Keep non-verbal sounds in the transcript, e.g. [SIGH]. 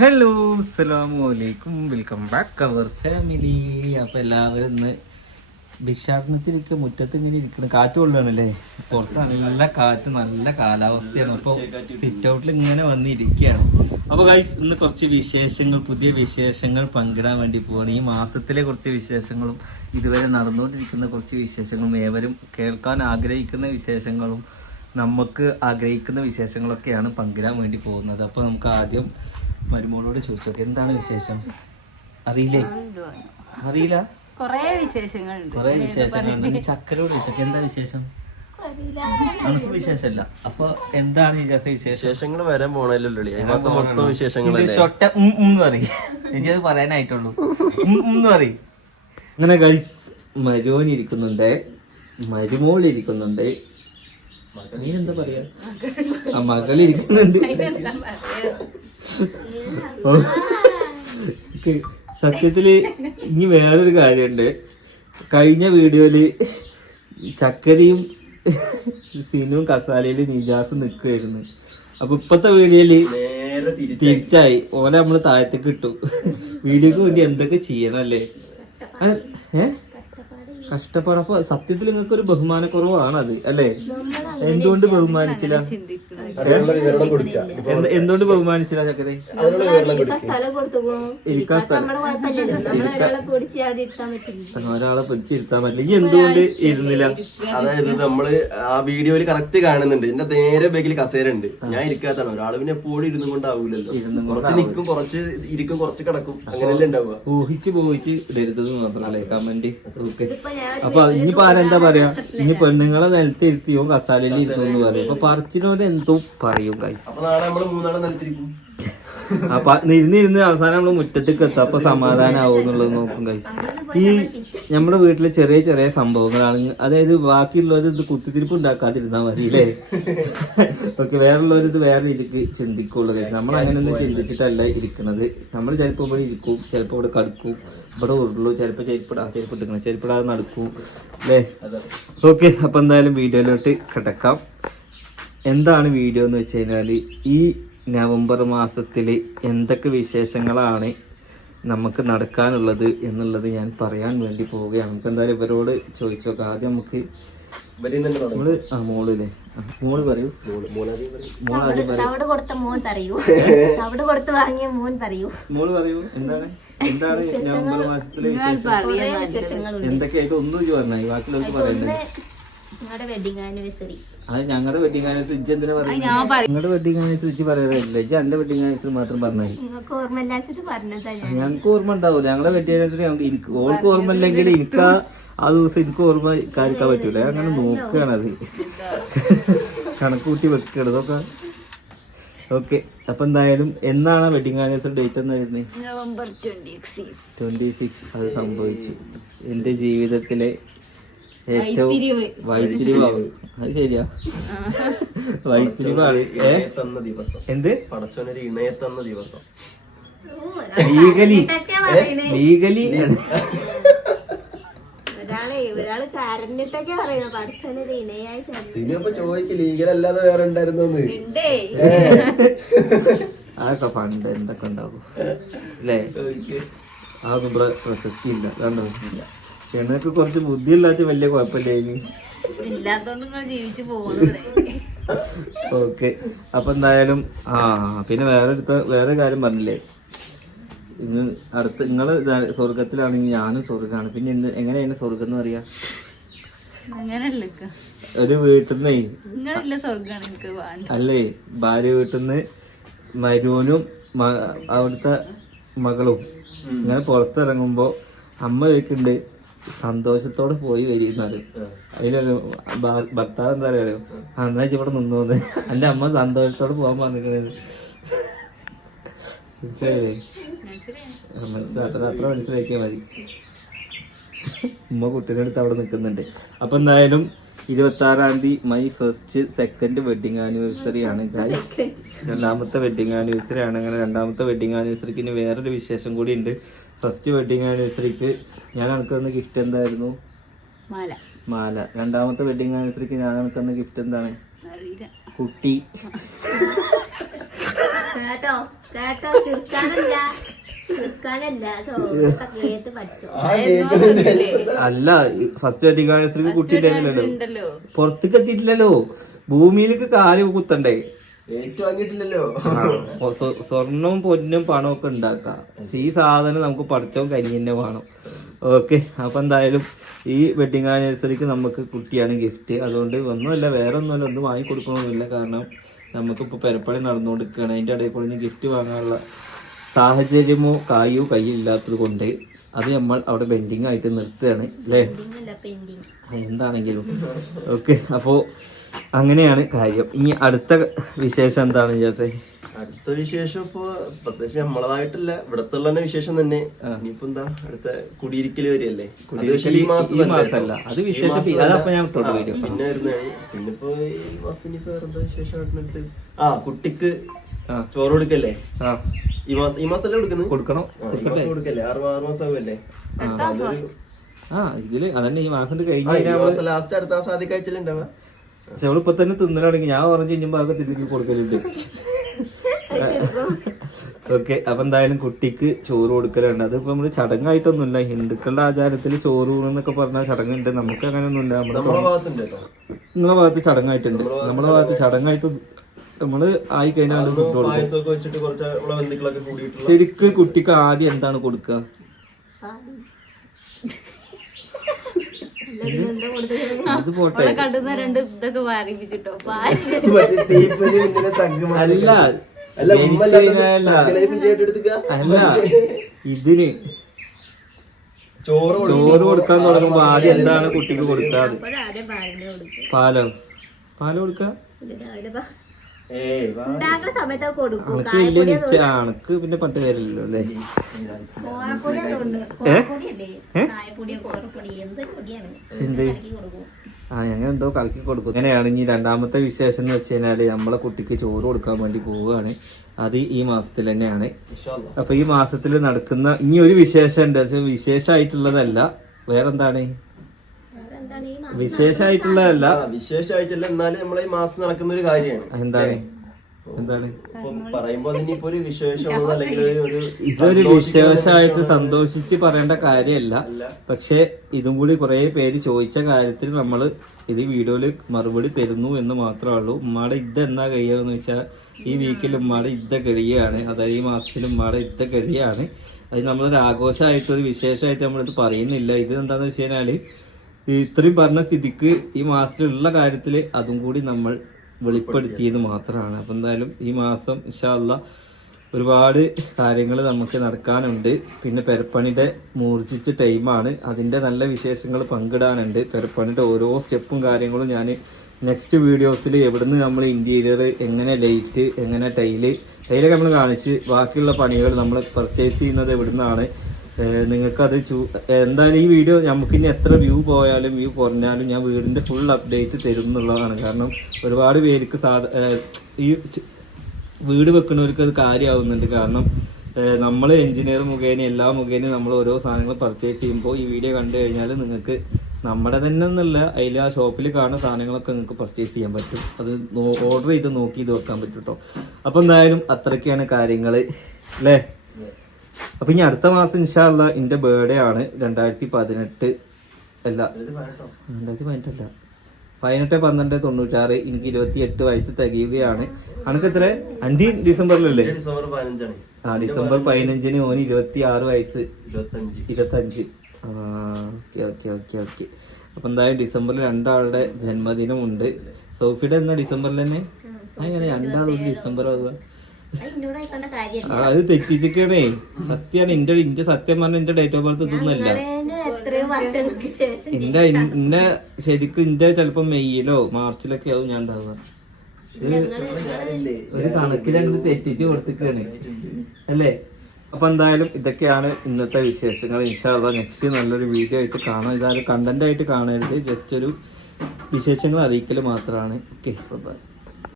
Hello അസ്സലാമു അലൈക്കും welcome back അവർ family അപ്പോൾ എല്ലാവരും ഇന്ന് ഭിക്ഷാടനത്തിരിക്കുക മുറ്റത്ത് ഇങ്ങനെ ഇരിക്കുന്നത് കാറ്റ് കൊള്ളുകയാണല്ലേ പുറത്ത് നല്ല കാറ്റ് നല്ല കാലാവസ്ഥയാണ്. അപ്പോൾ സിറ്റ് ഔട്ടിൽ ഇങ്ങനെ വന്നിരിക്കുകയാണ് അപ്പോൾ ഗൈസ് ഇന്ന് കുറച്ച് വിശേഷങ്ങൾ പുതിയ വിശേഷങ്ങൾ പങ്കിടാൻ വേണ്ടി പോവാണ്. ഈ മാസത്തിലെ കുറച്ച് വിശേഷങ്ങളും ഇതുവരെ നടന്നുകൊണ്ടിരിക്കുന്ന കുറച്ച് വിശേഷങ്ങളും ഏവരും കേൾക്കാൻ ആഗ്രഹിക്കുന്ന വിശേഷങ്ങളും നമുക്ക് ആഗ്രഹിക്കുന്ന വിശേഷങ്ങളൊക്കെയാണ് പങ്കിടാൻ വേണ്ടി പോകുന്നത്. അപ്പോൾ നമുക്ക് ആദ്യം മരുമോളോട് ചോദിച്ചു. എന്താണ് വിശേഷം? അറിയില്ലേ? അറിയില്ല? കൊറേ വിശേഷങ്ങളുണ്ട്. കൊറേ വിശേഷങ്ങളുണ്ട്. നീ ചക്കരോട് ചോദിച്ചോ എന്താ വിശേഷം? നമുക്ക് വിശേഷമല്ല. അപ്പൊ എന്താണ് വിശേഷം? വിശേഷങ്ങൾ വരാൻ പോണല്ലോ ഈ മാസം മൊത്തം വിശേഷങ്ങൾ ഷൊട്ട എന്ന് പറയും. എനിക്കത് പറയാനായിട്ടുള്ളൂ. എന്ന് പറയും. അങ്ങനെ ഗൈസ് മരുവോൻ ഇരിക്കുന്നുണ്ട്. മരുമോൾ ഇരിക്കുന്നുണ്ട്. മകനീനെന്താ പറയാ? ആ മകളിരിക്കുന്നുണ്ട്. സത്യത്തിൽ ഇനി വേറൊരു കാര്യമുണ്ട് കഴിഞ്ഞ വീഡിയോയിൽ ചക്കരയും സിനും കസാലയിൽ നിജാസ് നിൽക്കുമായിരുന്നു അപ്പൊ ഇപ്പത്തെ വീഡിയോയിൽ തിരിച്ചായി. ഓനെ നമ്മൾ താഴത്തേക്ക് ഇട്ടു. വീഡിയോക്ക് വേണ്ടി എന്തൊക്കെ ചെയ്യണം അല്ലേ ഏ? കഷ്ടപ്പാട്. അപ്പൊ സത്യത്തിൽ നിങ്ങൾക്ക് ഒരു ബഹുമാനക്കുറവാണത് അത് അല്ലേ എന്തുകൊണ്ട് ബഹുമാനിച്ചില്ല? അതിനുള്ള വിവരണം കൊടുക്കുക. എന്ത്- എന്തുകൊണ്ട് ബഹുമാനിച്ചില്ല ചക്കരെ? അതിനുള്ള വിവരണം കൊടുക്കുക സ്ഥലം കൊടുത്തുക്കണു ഇരിക്കാൻ സ്ഥലം. നമ്മൾ കുഴപ്പമില്ലല്ലോ. നമ്മളെ ഒരാളെ പിടിച്ച് അവിടെ ഇരുത്താൻ പറ്റില്ല. ഒരാളെ പിടിച്ചിരുത്താൻ പറ്റില്ല. എന്തുകൊണ്ട് ഇരുന്നില്ല? അതായത് നമ്മൾ ആ വീഡിയോയിൽ കറക്റ്റ് കാണുന്നുണ്ട്. എന്റെ നേരെ ബാഗിൽ കസേര ഉണ്ട് ഞാൻ ഇരിക്കാത്താണ് ഒരാൾ പിന്നെ എപ്പോഴും ഇരുന്നും കൊണ്ടാവൂലല്ലോ. ഇരുന്നും കുറച്ച് നിൽക്കും കുറച്ച് ഇരിക്കും കുറച്ച് കിടക്കും. അങ്ങനെയല്ലേ ഉണ്ടാവുക. ഊഹിച്ച് പോയിച്ച് ഇടരുതെന്ന് മാത്രല്ലേ കമന്റ് ഓക്കെ അപ്പൊ ഇനിയിപ്പോ ആരെന്താ പറയാ? ഇനി പെണ്ണുങ്ങളെ നിലത്തിരുത്തിയോ കസാലയിൽ ഇരുന്നു എന്ന് പറയും. അപ്പൊ പറിച്ചിനോട് എന്തോ പറയും ഗൈസ് അപ്പൊ ഇരുന്നിരുന്ന് അവസാനം നമ്മൾ മുറ്റത്തേക്ക് എത്താം. അപ്പൊ സമാധാനാവും എന്നുള്ളത് നോക്കും ഗൈസ് ഈ നമ്മുടെ വീട്ടിലെ ചെറിയ ചെറിയ സംഭവങ്ങളാണ്. അതായത് ബാക്കിയുള്ളവർ ഇത് കുത്തിത്തിരിപ്പ് ഉണ്ടാക്കാതിരുന്നാ മതി അല്ലേ? ഓക്കെ വേറുള്ളവർ ഇത് വേറെ രീതിക്ക് ചിന്തിക്കുള്ളൂ ഗൈസ് നമ്മൾ അങ്ങനെയൊന്നും ചിന്തിച്ചിട്ടല്ല ഇരിക്കുന്നത്. നമ്മൾ ചിലപ്പോൾ ഇവിടെ ഇരിക്കും ചിലപ്പോൾ ഇവിടെ കടുക്കും ഇവിടെ ഉരുള്ളൂ ചിലപ്പോൾ ചെരുപ്പിടാ ചെരുപ്പിട്ടിക്കണം ചെരുപ്പിടാതെ നടക്കും അല്ലേ? ഓക്കെ അപ്പൊ എന്തായാലും വീഡിയോയിലോട്ട് കിടക്കാം. എന്താണ് വീഡിയോ എന്ന് വെച്ച് കഴിഞ്ഞാൽ ഈ നവംബർ മാസത്തിൽ എന്തൊക്കെ വിശേഷങ്ങളാണ് നമുക്ക് നടക്കാനുള്ളത് എന്നുള്ളത് ഞാൻ പറയാൻ വേണ്ടി പോവുകയാണ്. നമുക്ക് എന്തായാലും ഇവരോട് ചോദിച്ചു നോക്കാം. ആദ്യം നമുക്ക് മോൾ ആ മോളില്ലേ മോൾ പറയൂ. മൂന്നാമത് ആദ്യം പറയൂ. തവിട് കൊടുത്ത മോൻ പറയൂ. [LAUGHS] തവിട് കൊടുത്ത് വാങ്ങിയ മോൻ പറയൂ. മോൾ പറയൂ. എന്താണ്? എന്താണ് നവംബർ മാസത്തിലെ വിശേഷം? എന്തൊക്കെയായിട്ട് ഒന്നും ഇജ്ജ് പറഞ്ഞായി ബാക്കിയുള്ളവർക്ക് പറയണ്ടേ നിങ്ങളുടെ വെഡിങ് ആനിവേഴ്സറി അത് ഞങ്ങളുടെ വെഡിങ് ആനിവേഴ്സറി ഇജ്ജ് എന്തിനാ പറയുന്നത് ഞങ്ങളുടെ വെഡിങ് ആനിവേഴ്സറി ഇജ്ജ് പറയാറില്ല. ഇജ്ജ് എന്റെ വെഡിങ് ആനിവേഴ്സറി മാത്രം പറഞ്ഞാൽ ഞങ്ങൾക്ക് ഓർമ്മ ഉണ്ടാവൂല. ഞങ്ങളെ വെഡിങ് എനിക്ക് ഓൾക്ക് ഓർമ്മ ഇല്ലെങ്കിൽ എനിക്ക് ആ- ദിവസം എനിക്ക് ഓർമ്മ കാണിക്കാൻ പറ്റൂല. അങ്ങനെ നോക്കുകയാണത് കണക്ക് കൂട്ടി വെക്കുകയാണ് ഇതൊക്കെ ഓക്കെ. അപ്പൊ എന്തായാലും എന്നാണ് വെഡിങ് ആനിവേഴ്സറി ഡേറ്റ് എന്നായിരുന്നു നവംബർ ട്വന്റി സിക്സ് അത് സംഭവിച്ചു. എന്റെ ജീവിതത്തിലെ ഏറ്റവും വൈത്തിരിവാവ് അത് ശരിയാ. വൈത്തിരിവാണ്. തന്ന ദിവസം. എന്ത്? പടച്ചോനൊരു ഇണയെ തന്ന ദിവസം. ലീഗലി. ലീഗലി. വേറെ ഉണ്ടായിരുന്നെന്ന്. ഉണ്ടേ. അതൊക്കെ പണ്ട് എന്തൊക്കെ ഉണ്ടാവും. അല്ലേ? അതൊന്നും ഇവിടെ പ്രസക്തി ഇല്ല കണ്ടോ പെണ്ണൊക്കെ കുറച്ച് ബുദ്ധി ഇല്ലാത്ത വലിയ കുഴപ്പമില്ലായിരുന്നു. ഓക്കെ. അപ്പൊ എന്തായാലും ആ പിന്നെ വേറെ അടുത്ത വേറെ കാര്യം പറഞ്ഞില്ലേ? ഇന്ന് അടുത്ത് നിങ്ങൾ സ്വർഗത്തിലാണെങ്കിൽ ഞാനും സ്വർഗമാണ് പിന്നെ എന്ത് എങ്ങനെയാണ് സ്വർഗം എന്ന് പറയാ? ഒരു വേണ്ട അല്ലേ? ഭാര്യ വീട്ടിൽ നിന്ന് മരുവനും അവിടുത്തെ മകളും. ഇങ്ങനെ പുറത്തിറങ്ങുമ്പോ അമ്മ ചോദിക്കുന്നുണ്ട് സന്തോഷത്തോടെ പോയി വരിന്നാൽ അതിലൊരു ഭർത്താവ് എന്താ പറയാ അന്നാ ഇവിടെ നിന്നോന്ന് എന്റെ അമ്മ സന്തോഷത്തോടെ പോകാൻ പറഞ്ഞിരിക്കുന്നത്. മനസ്സിലായില്ലേ? ആ, മനസ്സിലാ- അത്ര മനസ്സിലാക്കിയാൽ മതി. ഉമ്മ കുട്ടീനടുത്ത് അടുത്ത് അവിടെ നിൽക്കുന്നുണ്ട് അപ്പൊ എന്തായാലും ഇരുപത്തി ആറാം തീയതി my first second wedding anniversary ആണ് രണ്ടാമത്തെ വെഡിങ് ആനിവേഴ്സറി ആണ്. അങ്ങനെ രണ്ടാമത്തെ വെഡിങ് ആനിവേഴ്സറിക്ക് ഇനി വേറൊരു വിശേഷം കൂടി ഉണ്ട്. ഫസ്റ്റ് വെഡിങ് ആനിവേഴ്സറിക്ക് ഞാൻ അനക്കുന്ന ഗിഫ്റ്റ് എന്തായിരുന്നു? മാല. മാല. രണ്ടാമത്തെ വെഡിങ് ആനിവേഴ്സറിക്ക് ഞാൻ അനക്കുന്ന ഗിഫ്റ്റ് എന്താണ്? കുട്ടി. കേട്ടോ? കേട്ടോ? ചിരിക്കാനല്ല. അല്ല ഫസ്റ്റ് വെഡിങ് ആനിവേഴ്സറിക്ക് കുട്ടി ഉണ്ടല്ലോ. പുറത്തേക്ക് എത്തിയിട്ടില്ലല്ലോ. ഭൂമിയിലേക്ക് കാൽ കുത്തണ്ടേ? ഏറ്റുവാങ്ങിയിട്ടില്ലല്ലോ. സ്വർണവും പൊന്നും പണവും ഒക്കെ ഉണ്ടാക്കാം. പക്ഷെ ഈ സാധനം നമുക്ക് പഠിച്ചവും കരി തന്നെ വേണം. ഓക്കെ അപ്പൊ എന്തായാലും ഈ വെഡിങ് ആനിവേഴ്സറിക്ക് നമുക്ക് കുട്ടിയാണ് ഗിഫ്റ്റ് അതുകൊണ്ട് ഒന്നുമല്ല വേറെ ഒന്നുമല്ല ഒന്നും വാങ്ങിക്കൊടുക്കണമെന്നില്ല കാരണം നമുക്കിപ്പോൾ പെരപ്പണി നടന്നുകൊണ്ടിരിക്കുകയാണ്. അതിന്റെ ഇടയിൽ കൂടെ ഗിഫ്റ്റ് വാങ്ങാനുള്ള സാഹചര്യമോ കായോ കയ്യിലില്ലാത്തത് കൊണ്ട് അത് നമ്മൾ അവിടെ ബെൻഡിങ് ആയിട്ട് നിർത്തുകയാണ് അല്ലേ? എന്താണെങ്കിലും. ഓക്കെ അപ്പോൾ അങ്ങനെയാണ് കാര്യം. ഇനി അടുത്ത വിശേഷം എന്താണ് ജാസേ അടുത്ത വിശേഷം ഇപ്പൊ പ്രത്യേകിച്ച് നമ്മളതായിട്ടില്ല. ഇവിടത്തുള്ള തന്നെ വിശേഷം തന്നെ. ഇനിയിപ്പോ എന്താ? അടുത്ത കുടിയിരിക്കൽ വരികയല്ലേ ഈ മാസം. അത് വിശേഷം പിന്നെ പിന്നിപ്പോ ഈ മാസത്തിന് വേറെന്താ വിശേഷം? ആ കുട്ടിക്ക് ആ. ചോറ് കൊടുക്കല്ലേ? ആ. ഈ മാസം ഈ മാസം കൊടുക്കുന്നത്? കൊടുക്കണം. കൊടുക്കല്ലേ? ആറ് ആറ് മാസം ആവുമല്ലേ? അതൊരു- ആ ഇതിൽ അതന്നെ ഈ മാസം കഴിഞ്ഞ ആ, ഈ മാസം ലാസ്റ്റ് അടുത്ത മാസം ആദ്യം കാഴ്ചയിലുണ്ടാവുക പക്ഷെ അവളിപ്പോ തന്നെ തിന്നലാണെങ്കിൽ ഞാൻ പറഞ്ഞു കഴിഞ്ഞാൽ അതൊക്കെ തിരിച്ചു കൊടുക്കലുണ്ട്. ഓക്കെ അപ്പൊ എന്തായാലും കുട്ടിക്ക് ചോറ് കൊടുക്കലുണ്ട് അതിപ്പോ നമ്മൾ ചടങ്ങായിട്ടൊന്നുമില്ല. ഹിന്ദുക്കളുടെ ആചാരത്തിൽ ചോറ് എന്നൊക്കെ പറഞ്ഞ ചടങ്ങുണ്ട്. നമുക്ക് അങ്ങനെയൊന്നുമില്ല. നമ്മുടെ നിങ്ങളെ ഭാഗത്ത് ചടങ്ങായിട്ടുണ്ട്. നമ്മുടെ ഭാഗത്ത് ചടങ്ങായിട്ട് നമ്മൾ ആയി കഴിഞ്ഞാൽ ശരിക്ക് കുട്ടിക്ക് ആദ്യം എന്താണ് കൊടുക്കുക എന്താ കൊടുത്തത് അത് പോട്ടെ. അവളെ കണ്ടുന്ന രണ്ട് ഇതൊക്കെ വാരിപ്പിച്ചിട്ടോ അല്ല അല്ല ഇതിന് ചോറ്. ചോറ് കൊടുക്കാൻ തുടങ്ങുമ്പോ ആദ്യം എന്താണ് കുട്ടിക്ക് കൊടുക്കാറ്? പാലോ പാലിന് കൊടുക്കും പാലോ? പാൽ കൊടുക്ക. അനക്ക് പിന്നെ പട്ട് തരില്ലല്ലോ അല്ലേ? എന്ത്? ആ ഞങ്ങൾ എന്തോ കലക്കി കൊടുക്കും. അങ്ങനെയാണ് ഇനി രണ്ടാമത്തെ വിശേഷം എന്ന് വെച്ച് കഴിഞ്ഞാൽ നമ്മളെ കുട്ടിക്ക് ചോറ് കൊടുക്കാൻ വേണ്ടി പോവുകയാണ്. അത് ഈ മാസത്തിൽ തന്നെയാണ്. അപ്പൊ ഈ മാസത്തിൽ നടക്കുന്ന ഇനി ഒരു വിശേഷം ഉണ്ട് വിശേഷമായിട്ടുള്ളതല്ല. വേറെന്താണ്? വിശേഷമായിട്ടുള്ളതല്ല വിശേഷമായിട്ടല്ല എന്നാലും നമ്മളെ ഈ മാസം നടക്കുന്ന ഒരു കാര്യമാണ്. എന്താണ്? എന്താണ്? ഇപ്പൊ പറയുമ്പോ അതിനിപ്പോ ഒരു വിശേഷമോ അല്ലെങ്കിൽ ഒരു- ഇതൊരു വിശേഷമായിട്ട് സന്തോഷിച്ച് പറയേണ്ട കാര്യമല്ല. പക്ഷെ ഇതും കൂടി കുറെ പേര് ചോദിച്ച കാര്യത്തിൽ നമ്മൾ ഇത് വീഡിയോയിൽ മറുപടി തരുന്നു എന്ന് മാത്രമേ ഉള്ളൂ. ഉമ്മാടെ ഇദ്ദ എന്നാ കഴിയാന്ന് വെച്ചാൽ ഈ വീക്കിൽ ഉമ്മാടെ ഇദ്ദ കഴിയാണ്. അതായത് ഈ മാസത്തിൽ ഉമ്മാടെ ഇദ്ദ കഴിയാണ്. അത് നമ്മളൊരു ആഘോഷമായിട്ട് ഒരു വിശേഷമായിട്ട് നമ്മളിത് പറയുന്നില്ല. ഇത് എന്താണെന്ന് വെച്ച് കഴിഞ്ഞാൽ ഇത്രയും പറഞ്ഞ സ്ഥിതിക്ക് ഈ മാസത്തിലുള്ള കാര്യത്തിൽ അതും കൂടി നമ്മൾ വെളിപ്പെടുത്തിയത് മാത്രമാണ്. അപ്പം എന്തായാലും ഈ മാസം ഇൻഷാല്ല ഒരുപാട് കാര്യങ്ങൾ നമുക്ക് നടക്കാനുണ്ട്. പിന്നെ പെരപ്പണിയുടെ മൂർജിച്ച ടൈമാണ്. അതിന്റെ നല്ല വിശേഷങ്ങൾ പങ്കിടാനുണ്ട്. പെരപ്പണിയുടെ ഓരോ സ്റ്റെപ്പും കാര്യങ്ങളും ഞാൻ നെക്സ്റ്റ് വീഡിയോസിൽ എവിടുന്ന് നമ്മൾ ഇന്റീരിയർ എങ്ങനെ ലൈറ്റ് എങ്ങനെ ടൈൽ ടൈലൊക്കെ നമ്മൾ കാണിച്ച് ബാക്കിയുള്ള പണികൾ നമ്മൾ പർച്ചേസ് ചെയ്യുന്നത് എവിടുന്നാണ് നിങ്ങൾക്കത് ചൂ എന്തായാലും ഈ വീഡിയോ നമുക്ക് ഇനി എത്ര വ്യൂ പോയാലും വ്യൂ കുറഞ്ഞാലും ഞാൻ വീടിന്റെ ഫുൾ അപ്ഡേറ്റ് തരും എന്നുള്ളതാണ് കാരണം ഒരുപാട് പേർക്ക് സാധ ഈ വീട് വെക്കുന്നവർക്ക് അത് കാര്യമാവുന്നുണ്ട്. കാരണം നമ്മൾ എഞ്ചിനീയർ മുഖേന എല്ലാ മുഖേന നമ്മൾ ഓരോ സാധനങ്ങൾ പർച്ചേസ് ചെയ്യുമ്പോൾ ഈ വീഡിയോ കണ്ടു കഴിഞ്ഞാൽ നിങ്ങൾക്ക് നമ്മുടെ തന്നെ എന്നല്ല അതിൽ ആ ഷോപ്പിൽ കാണുന്ന സാധനങ്ങളൊക്കെ നിങ്ങൾക്ക് പർച്ചേസ് ചെയ്യാൻ പറ്റും. അത് ഓർഡർ ചെയ്ത് നോക്കി ഇത് വെക്കാൻ പറ്റും കേട്ടോ അപ്പോൾ എന്തായാലും അത്രയ്ക്കാണ് കാര്യങ്ങൾ അല്ലേ അപ്പൊ ഇനി അടുത്ത മാസം ഇൻഷാല്ല എന്റെ ബർത്ത്ഡേ ആണ് രണ്ടായിരത്തി പതിനെട്ട് അല്ല? രണ്ടായിരത്തി പതിനെട്ടല്ല പതിനെട്ട് പന്ത്രണ്ട് തൊണ്ണൂറ്റാറ് എനിക്ക് ഇരുപത്തി എട്ട് വയസ്സ് തികയുകയാണ്. അനക്ക് എത്ര അഞ്ച് ഡിസംബറിലല്ലേ? ഇത് ഡിസംബർ പതിനഞ്ചാണ്. ആ ഡിസംബർ പതിനഞ്ചിന് ഓന് ഇരുപത്തി ആറ് വയസ്സ്. ഇരുപത്തഞ്ച്. ഇരുപത്തഞ്ച്. ആ ഓക്കെ ഓക്കെ ഓക്കെ ഓക്കെ. അപ്പൊ എന്തായാലും ഡിസംബറിൽ രണ്ടാളുടെ ജന്മദിനമുണ്ട്. സോഫിയുടെ എന്നാ ഡിസംബറിൽ തന്നെ അങ്ങനെ രണ്ടാളും ഡിസംബർ ആവുക? അത് തെറ്റിച്ചിക്കണേ. സത്യാണ് എന്റെ എന്റെ സത്യം പറഞ്ഞ എന്റെ ഡേറ്റ് ഓഫ് ബർത്ത് ഇതൊന്നുമല്ല. എന്റെ എന്റെ ശരിക്കും ഇന്റെ ചെലപ്പോ മെയ്യിലോ മാർച്ചിലൊക്കെ ആവും ഞാൻ ഉണ്ടാവുക. ഒരു കണക്കിലങ്ങ് തെറ്റിച്ച് കൊടുത്തിക്കാണ്. അല്ലേ? അപ്പൊ എന്തായാലും ഇതൊക്കെയാണ് ഇന്നത്തെ വിശേഷങ്ങൾ. ഇൻഷാല്ല നെക്സ്റ്റ് നല്ലൊരു വീഡിയോ ആയിട്ട് കാണാം. ഇതായാലും കണ്ടന്റ് ആയിട്ട് കാണരുത്. ജസ്റ്റ് ഒരു വിശേഷങ്ങൾ അറിയിക്കൽ മാത്രമാണ് ഓക്കെ ബൈ